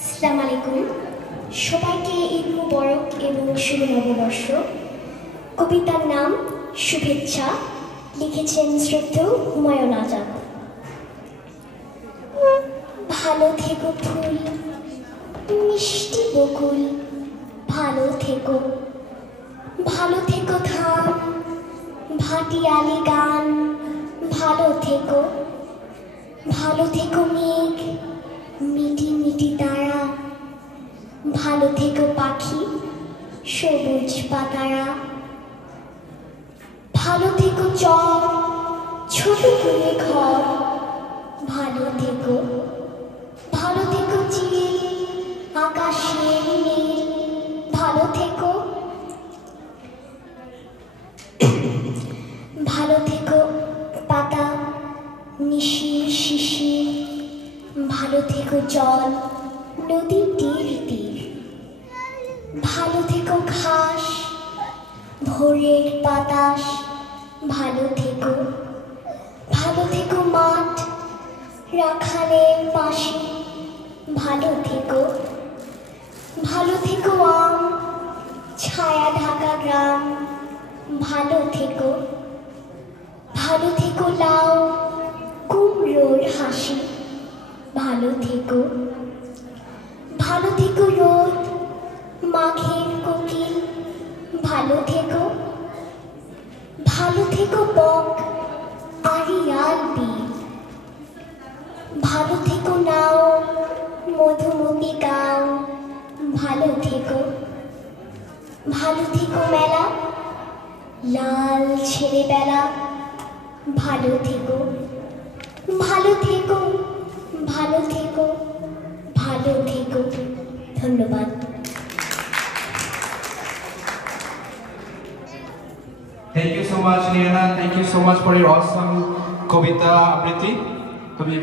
আসসালামু আলাইকুম। সবাইকে ঈদ মুবারক এবং শুভ নববর্ষ। কবিতার নাম শুভেচ্ছা, লিখেছেন শ্রদ্ধেয় হুমায়ুন আজাদ। ভালো থেকো ফুল, মিষ্টি বকুল, ভালো থেকো, ভালো থেকো ধান, ভাটিয়ালি গান, ভালো থেকো, ভালো থেকো মেঘ, মিটি মিটি তারা, ভালো থেকো পাখি, সবুজ পাতারা, ভালো থেকো চর, ছোট কুড়ে ঘর, ভালো থেকো, ভালো থেকো চিল, আকাশের নীল, ভালো থেকো, ভালো থেকো পাতা, নিশির শিশির, ভালো থেকো জল, নদীর তীর তীর, ভালো থেকো ঘাস, ভোরের বাতাস, ভালো থেকো, ভালো থেকো মাঠ, রাখালের পাশে, ভালো থেকো, ভালো থেকো আম, ছায়া ঢাকা গ্রাম, ভালো থেকো, ভালো থেকো লাউ, কুমড়োর হাসি, ভালো থেকো, ভালো থেকো রোদ, মাঘের কোকিল, ভালো থেকো, ভালো থেকো বক, আরিয়াল বীর, ভালো থেকো নাও, মধুমতি গাও, ভালো থেকো, ভালো থেকো মেলা, লাল ছেলেবেলা, ভালো থেকো, ভালো থেকো, ভালো থেকো, ভালো থেকো। ধন্যবাদ। Thank you so much, Liana. Thank you so much for your awesome কবিতা আবৃত্তি। তুমি